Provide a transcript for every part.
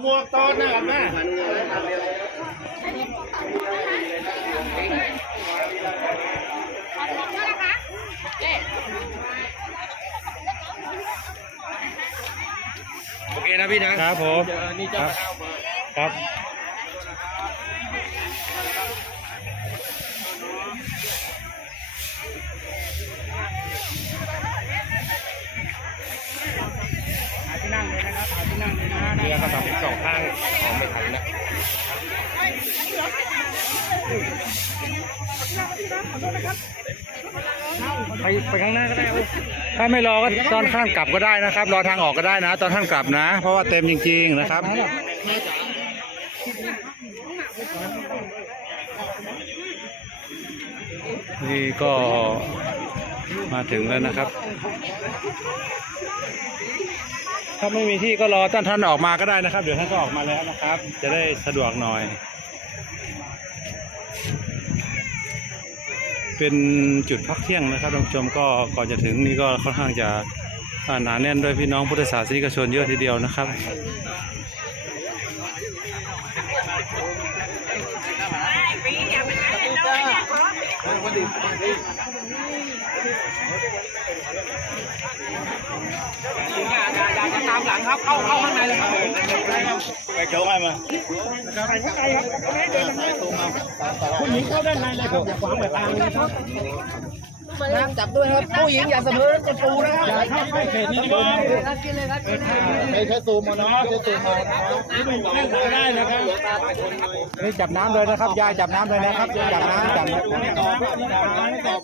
หมวกตอนนะครับแม่โอเคนะพี่นะครับผมเจอนี่คเจ้ารับ ข้าวมา ครับ ที่นั่งเลยนะครับที่นั่งเลยนะ เรือก็ทำเป็นสองข้างของไม่ทันนะ ไปไปข้างหน้าก็ได้เว้ย ถ้าไม่รอก็ตอนข้ามกลับก็ได้นะครับ รอทางออกก็ได้นะ ตอนข้ามกลับนะ เพราะว่าเต็มจริง ๆนะครับ นี่ก็มาถึงแล้วนะครับ ถ้าไม่มีที่ก็รอท่านท่านออกมาก็ได้นะครับ เดี๋ยวท่านก็ออกมาแล้วนะครับ จะได้สะดวกหน่อย เป็นจุดพักเที่ยงนะครับท่านผู้ชมก็ก่อนจะถึงนี่ก็ค่อนข้างจะหนาแน่นด้วยพี่น้องพุทธศาสนิกชนเยอะทีเดียวนะครับอ จะตามหลังครับ เข้าเข้าข้างในเลยครับไปเขียวไปมาไปข้างในครับคุณหญิงเข้าด้านในเลยครับอย่าขวางแบบทางนะครับ น้ำจับด้วยครับผู้หญิงอย่าเสมอจะปูนะครับอย่าเข้าใกล้เขตนี้ดีกว่ากินเลยครับกินเลยไม่ใช่ตูมมาเนาะใช้ตูมมาไม่ถ่ายได้นะครับนี่จับน้ำเลยนะครับยายจับน้ำเลยนะครับจับน้ำจับน้ไม่ตอบไม่ตอบ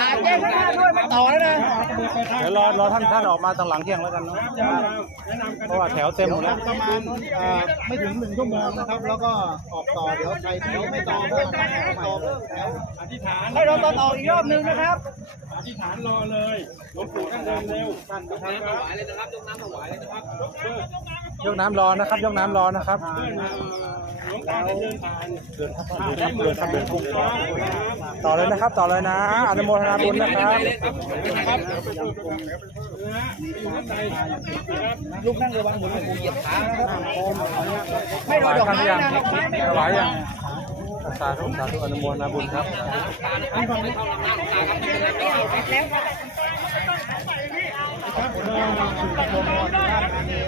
อ่าแจ้งข้างหน้าด้วยไม่ต่อแล้วนะำเดี๋ยวรอรอท่านท่านออกมาตอนหลังเที่ยงแล้วกันเนาะเพราะว่าแถวเต็มหมดแล้วประมาณไม่ถึงหนึ่งชั่วโมงนะครับ แล้วก็ออกต่อเดี๋ยวใครที่ไม่ต่อก็ต่อแล้วอธิษฐานให้เราต่อต่ออีกรอบหนึ่งนะครับอธิษฐานรอเลยหลวงปู่ท่านเดินเร็วท่านท่านครับยกน้ำรอนะครับยกน้ำรอนะครับหลวงตาเดินผ่านเดินครับเดินครับเดินครับเดินครับต่อเลยนะครับต่อเลยนะอนุโมทนาบุญนะครับลูกนั่งระวังหมุนปูเหยียบขานะครับถวายท่านหรือยังถวายยัง สาธุสาธุอนุโมทนาบุญครับ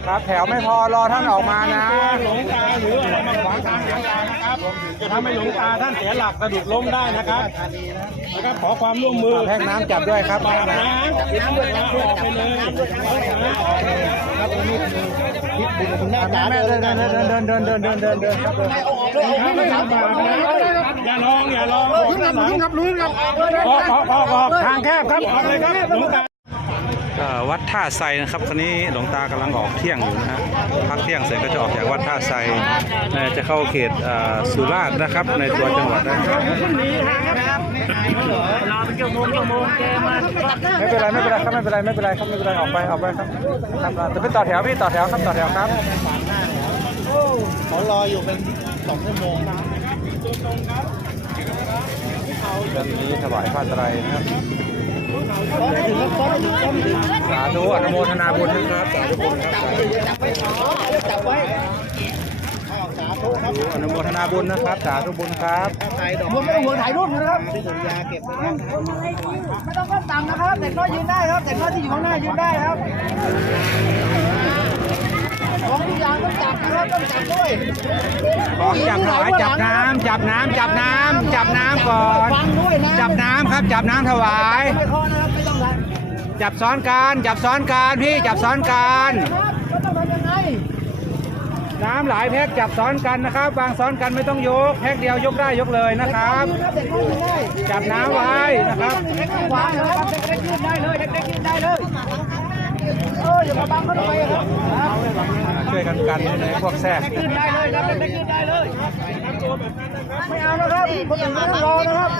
ครับแถวไม่พอรอท่านออกมานะหลวงตาหรืออะไรมาขวางทางหลวงตานะครับจะทำให้หลวงตาท่านเสียหลักสะดุดล้มได้นะครับนะครับขอความร่วมมือแพ็กน้ำจับด้วยครับปากน้ำจับน้ำด้วยนะออกไปเลยครับนี่คือคิดบุญคุณแม่แม่จ๋าแม่เดิเดินนเดิเดินนเดิเดินนเดินเดินเดินเดินเดินครับเอาออกด้วยเอาไม่ครับอย่าลองอย่าลองลุ้นครับลุ้นครับลุ้นครับออกออกออกออกทางแคบครับออกเลยครับหลวงตาเอ่อ วัดท่าไซนะครับคราวนี้หลวงตากำลังออกเที่ยงอยู่นะฮะพักเที่ยงเสร็จก็จะออกจากวัดท่าไซเอ่อจะเข้าเขตเอ่อสุราษฎร์นะครับ ในตัวจังหวัดนะครับไม่เป็นไรไม่เป็นไรครับไม่เป็นไรไม่เป็นไรครับไม่เป็นไรออกไปออกไปครับครับจะเป็นต่อแถวพี่ต่อแถวครับต่อแถวครับเขารออยู่เป็นสองชั่วโมงเรื่องนี้ถวายผ้าไตรนะครับ สาธุอนุโมทนาบุญนะครับสาธุบุญครับจับไว้สาธุครับอนุโมทนาบุญนะครับ สาธุบุญครับถ้าใครดอกไม่ต้องห่วงถ่ายรูปนะครับที่ถุงยาเก็บไว้นะไม่ต้องก้มต่ำนะครับเด็กน้อยยืนได้ครับเด็กน้อยที่อยู่ข้างหน้ายืนได้ครับ ของทุกอย่างต้องจับนะครับต้องจับด้วยของจับถวายจับน้ำจับน้ำจับน้ำจับน้ำก่อน ฟังด้วยนะจับน้ำครับจับน้ำถวาย ไม่ข้อนะครับไม่ต้องทจับซ้อนกันจับซ้อนกันพี่จับซ้อนกันำครับไม่ต้องทำยังไงน้ำหลายแพ็คจับซ้อนกันนะครับวางซ้อนกันไม่ต้องยกแพ็คเดียวยกได้ยกเลยนะครับเด็กน้อยยืนได้จับน้ำไว้นะครับ เด็กขวานะครับเด็กๆยืนได้เลยเด็กๆยืนได้เลย เอออย่ามาบังเขาทำไมครับช่วยกันกันในพวกแทรกยืนได้เลยครับเด็กๆยืนได้เลยไม่เอานะครับคนอื่นไม่ต้องรอนะครับ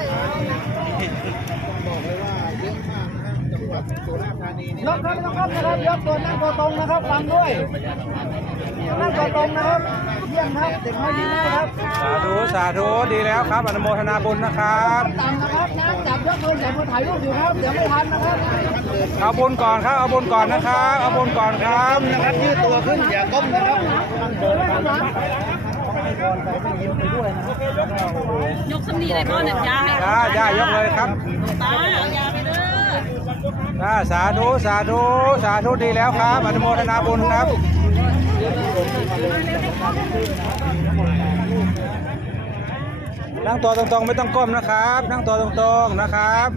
บอกเลยว่าเยอะมากนะจังหวัด สุราษฎร์ธานีนี่ยกครับไม่ต้องครับนะครับยกตัวนั่งตัวตรงนะครับฟังด้วยนั่งตัวตรงนะครับเยี่ยมครับเด็กน้อยยืนได้ครับสาธุสาธุดีแล้วครับอนุโมทนาบุญนะครับต่ำนะครับน้นั่งจับยกมือจับมือถ่ายรูปอยู่ครับเดี๋ยวไม่ทันนะครับเอาบนก่อนครับเอาบนก่อนนะครับเอาบนก่อนครับนะครับยืดตัวขึ้นอย่าก้มนะครับเดินข้างหลังต้องให้บอลไปไม่ยิ้มไปด้วยนะยกสำนีเลยพ่อหนึ่งยาให้จ้าจ้ายกเลยครับตาเอายาไปเด้อจ้า สาธุสาธุสาธุดีแล้วครับอนุโมทนาบุญครับนั่งตัวตรงๆไม่ต้องก้มนะครับ นั่งตัวตรงๆนะครับ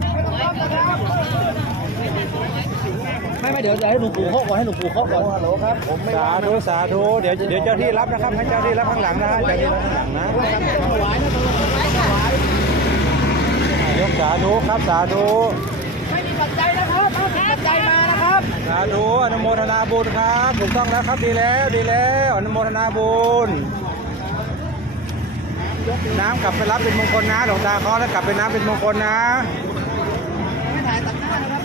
ไม่ไม่เดี๋ยวเดี๋ยวให้หลวงปู่เคาะก่อนให้หลวงปู่เคาะก่อนฮัลโหลครับผมไม่สาธุสาธุเดี๋ยวเดี๋ยวเจ้าที่รับนะครับให้เจ้าที่รับข้างหลังนะฮะเจ้าที่รับข้างหลังนะถวายนะถวายยกสาธุครับสาธุไม่มี ปัจจัยนะครับไม่มีปัจจัยมานะครับสาธุอนุโมทนาบุญครับถูกต้องแล้วครับดีแล้วดีแล้วอนุโมทนาบุญน้ำกลับไปรับเป็นมงคลนะหลวงตาเคอแล้วกลับไปน้ำเป็นมงคลนะไม่ถ่ายตัดหน้านะครับ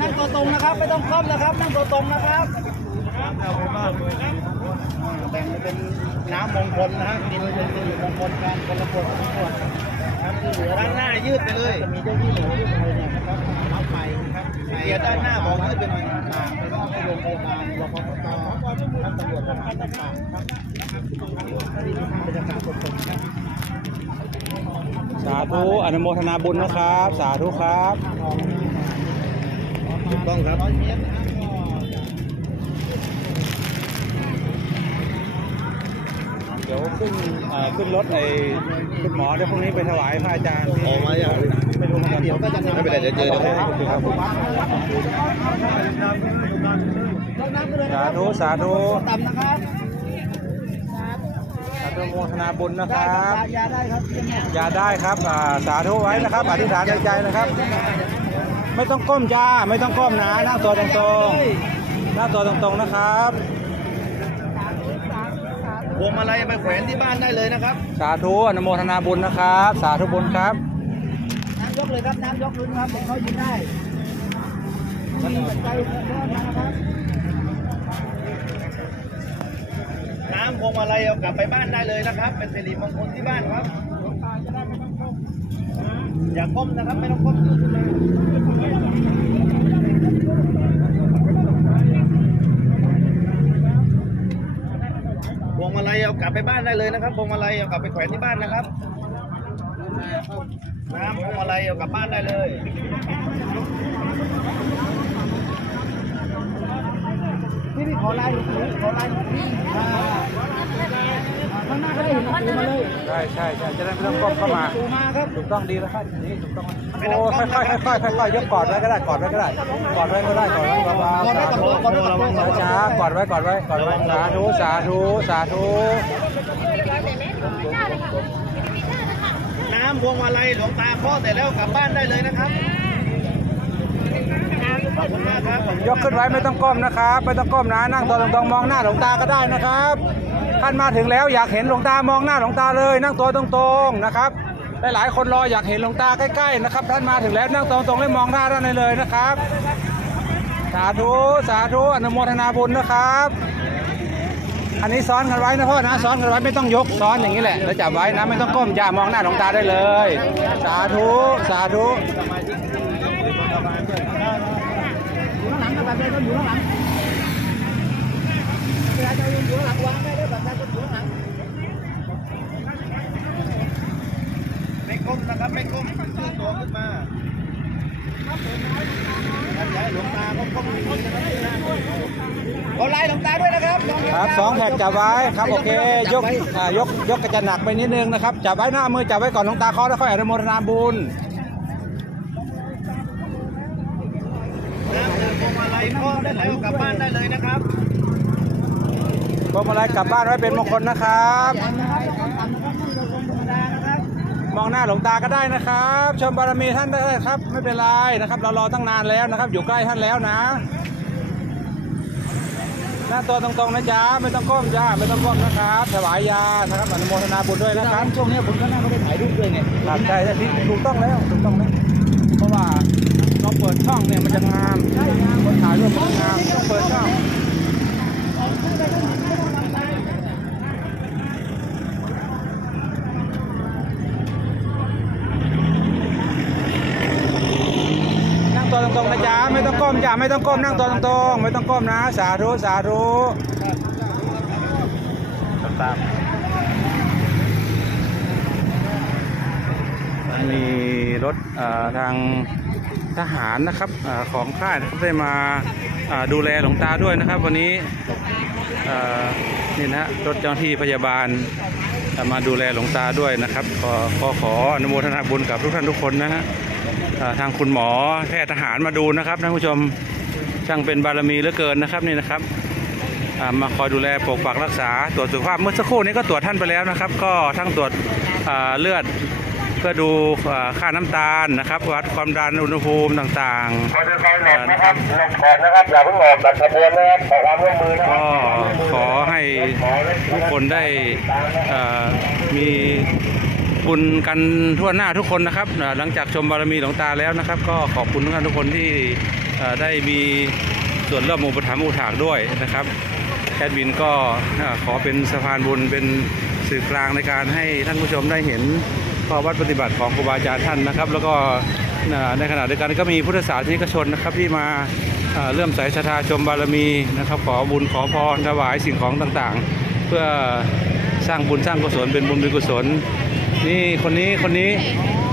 นั่งตัวตรงนะครับไม่ต้องคล่อมนะครับ นั่งตัวตรงนะครับแบ่งเป็นน้ำมงคลนะฮะกินเป็นสิริมงคลการคนละคนคนละคนครับที่เหลือ ด้านหน้ายืดไปเลยมีเจ้าที่หลือยืดไปเนี่ยครับเอาไปครับเกียร์ด้านหน้าบอกยืดไปหน่อยต่างไปที่โรงพยาบาลรพปตท่านตำรวจทหารต่างๆครับบรรยากาศสดๆครับสาธุอนุโมทนาบุญนะครับ สาธุครับถูกต้องครับ ดี๋ยวขึ้นเอ่อขึ้นรถไอ้คุณหมอเดี๋ยวพรุ่งนี้ไปถวายพระอาจารย์ที่ออกมาอย่างไม่รู้เหมือนกันเดี๋ยวก็จะนำไม่เป็นไรเดี๋ยวเจอเดี๋ยวครับผมสาธุสาธุต่ำนะครับอนุโมทนาบุญนะครับยาได้ครับอย่าได้ครับอ่าสาธุไว้นะครับ อธิษฐานในใจนะครับ ไม่ต้องก้มจ้า ไม่ต้องก้มนะนั่งตัวตรงๆนั่งตัวตรงๆนะครับ พวงมาลัยไปแขวนที่บ้านได้เลยนะครับ สาธุอนุโมทนาบุญนะครับ สาธุบุญครับ น้ำยกเลยครับ น้ำยกลุ้นครับผมเขายืนได้มีปัจจัยเพิ่มนะครับน้ำพวงมาลัยเอากลับไปบ้านได้เลยนะครับ เป็นสิริมงคลที่บ้านครับอย่าก้มนะครับ ไม่ต้องก้มยืดขึ้นมาพ วงมาลัยเอากลับไปบ้านได้เลยนะครับพวงมาลัยเอากลับไปแขวนที่บ้านนะครับน้ำพวงมาลัยเอากลับบ้านได้เลยพี่พี่ขอไลน์หน่อยขอไลน์หน่อยอ่าข้างหน้าก็ได้เห็นมาเลยใช่ใช่ใช่จะได้ไม่ต้องก้มเข้ามา ครับถูกต้องดีแล้วครับนี่ถูกต้องโอ้ค่อยค่อยค่อยค่อยค่อยๆยกกอดไว้ก็ได้กอดไว้ก็ได้กอดไว้ก็ได้กอดไว้เบาๆกอดไว้กับตัวกอดไว้กับตัวช้าๆกอดไว้กอดไว้กอดไว้สาธุสาธุสาธุน้ำพวงมาลัยหลวงตาเคาะแต่แล้วกลับบ้านได้เลยนะครับขอบคุณมากครับขอบคุณยกขึ้นไว้ไม่ต้องก้มนะครับไม่ต้องก้มนะนั่งตัวตรงๆมองหน้าหลวงตาก็ได้นะครับท่านมาถึงแล้วอยากเห็นหลวงตามองหน้าหลวงตาเลย นั่งตัวตรงๆนะครับ หลายๆคนรออยากเห็นหลวงตาใกล้ๆนะครับ ท่านมาถึงแล้วนั่งตรงๆเลยมองหน้าท่านเลยนะครับ สาธุสาธุอนุโมทนาบุญนะครับ อันนี้ซ้อนกันไว้นะพ่อนะซ้อนกันไว้ไม่ต้องยกซ้อนอย่างนี้แหละแล้วจับไว้นะไม่ต้องก้มอย่ามองหน้าหลวงตาได้เลย สาธุสาธุอยู่ข้างหลังกับแบบนี้ก็อยู่ข้างหลังเวลาจะอยู่ข้างหลังวางได้ด้วยแบบนั้นก็อยู่ข้างหลัง ไม่ก้มนะครับไม่ก้มยืดตัวขึ้นมาย้ายหลวงตาก็ก้มดีๆนะครับเอาไล่หลวงตาด้วยนะครับครับสองแท็กจับไว้ครับโอเคยกอ่ายกยกกระจะหนักไปนิดนึงนะครับจับไว้หน้ามือจับไว้ก่อนหลวงตาเคาะแล้วค่อยอนุโมทนาบุญน้ำดื่มพวงมาลัยก็ได้ไหลออกกลับบ้านได้เลยนะครับพวงมาลัยกลับบ้านไว้เป็นมงคลนะครับ มองหน้าหลวงตาก็ได้นะครับ ชมบารมีท่านได้ครับ ไม่เป็นไรนะครับ เรารอตั้งนานแล้วนะครับ อยู่ใกล้ท่านแล้วนะหน้าตัวตรงๆนะจ๊ะไม่ต้องก้มจ้าไม่ต้องก้มนะครับถวายยานะครับอนุโมทนาบุญด้วยนะครับช่วงนี้ผมก็นั่งเขาไปถ่ายรูปด้วยไงครับใช่ใช่ที่ถูกต้องแล้วถูกต้องแล้วเพราะว่าเราเปิดช่องเนี่ยมันจะงามคนถ่ายรูปมันจะงามต้องเปิดช่อง น อนตรงๆนะจ๊ะไม่ต้องก้มจ้าไม่ต้องก้มนั่งตัวตรงๆ ไม่ต้องก้มนะ สาธุสาธุมีรถทางทหารนะครับอของค่ายนะได้มาดูแลหลวงตาด้วยนะครับ วันนี้นี่นะฮะรถเจ้าหน้าที่พยาบาลมาดูแลหลวงตาด้วยนะครับขอขอขออนุโมทนาบุญกับทุกท่านทุกคนนะฮะ ทางคุณหมอแพทย์ทหารมาดูนะครับท่านผู้ชมช่างเป็นบารมีเหลือเกินนะครับนี่นะครับอ่ามาคอยดูแลปกปักรักษาตรวจสุขภาพเมื่อสักครู่นี้ก็ตรวจท่านไปแล้วนะครับ ก็ทั้งตรวจอ่าเลือดเพื่อดูอ่าค่าน้ำตาลนะครับวัดความดันอุณหภูมิต่างๆอ่านะครับก่อนนะครับอย่าเพิ่งออกจากขบวนนะครับขอความร่วมมือนะครัก็บขอให้ทุกคนได้เอ่อมี บุญกันทั่วหน้าทุกคนนะครับ หลังจากชมบารมีหลวงตาแล้วนะครับ ก็ขอบคุณทุกท่านทุกคนที่ได้มีส่วนร่วมอุปถัมภ์อุปถากด้วยนะครับแอดมินก็ขอเป็นสะพานบุญเป็นสื่อกลางในการให้ท่านผู้ชมได้เห็นข้อวัดปฏิบัติของครูบาอาจารย์ท่านนะครับ แล้วก็ในขณะเดียวกันก็มีพุทธศาสนิกชนนะครับที่มาเริ่มใส่ศรัทธาชมบารมีนะครับขอบุญขอพรถวายสิ่งของต่างๆ เพื่อสร้างบุญสร้างกุศลเป็นบุญเป็นกุศล นี่คนนี้คนนี้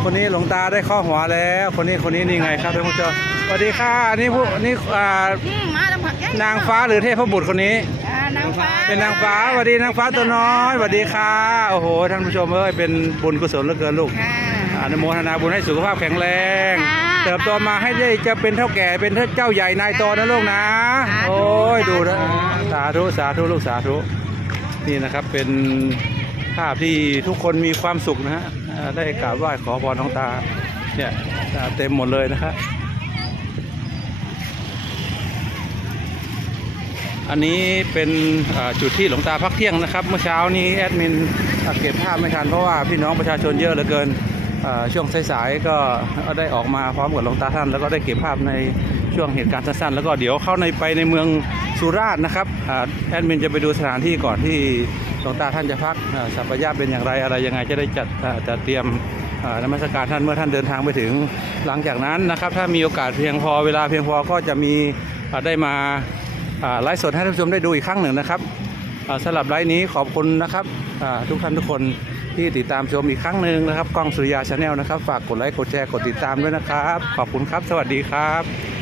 คนนี้หลวงตาได้ข้อหัวแล้ว คนนี้คนนี้นี่ไงครับท่านผู้ชมสวัสดีค่ะนี่ผู้นี่อ่าอืมมาแล้วผักแก้นางฟ้าหรือเทพบุตรคนนี้ อ่านางฟ้าเป็นนางฟ้าสวัสดีนางฟ้าตัวน้อยสวัสดีค่ะโอ้โหท่านผู้ชมเอ้ยเป็นบุญกุศลเหลือเกินลูก ค่ะ อนุโมทนาบุญให้สุขภาพแข็งแรง ค่ะเติบโตมาให้ได้จะเป็นเท่าแก่เป็นเจ้าใหญ่นายโตนะลูกนะ สาธุโอ้ยดูนะสาธุสาธุสาธุลูกสาธุนี่นะครับเป็น ภาพที่ทุกคนมีความสุขนะฮะได้กราบไหว้ขอพรน้องตาเนี่ยเต็มหมดเลยนะครับอันนี้เป็นจุดที่หลวงตาพักเที่ยงนะครับ เมื่อเช้านี้แอดมินเก็บภาพไม่ทันเพราะว่าพี่น้องประชาชนเยอะเหลือเกินช่วงสายๆก็ได้ออกมาพร้อมกับหลวงตาท่าน แล้วก็ได้เก็บภาพในช่วงเหตุการณ์สั้นๆแล้วก็เดี๋ยวเข้าในไปในเมืองสุราษฎร์นะครับแอดมินจะไปดูสถานที่ก่อนที่ หลวงตาท่านจะพักสัปยาเป็นอย่างไรอะไรยังไงจะได้จัดจัดเตรียมนมัสการท่านเมื่อท่านเดินทางไปถึงหลังจากนั้นนะครับ ถ้ามีโอกาสเพียงพอเวลาเพียงพอก็จะมีได้มาไลฟ์สดให้ท่านผู้ชมได้ดูอีกครั้งหนึ่งนะครับสำหรับไลฟ์นี้ขอบคุณนะครับทุกท่านทุกคนที่ติดตามชมอีกครั้งหนึ่งนะครับกล้องสุริยาชาแนลนะครับ ฝากกดไลค์กดแชร์กดติดตามด้วยนะครับ ขอบคุณครับ สวัสดีครับ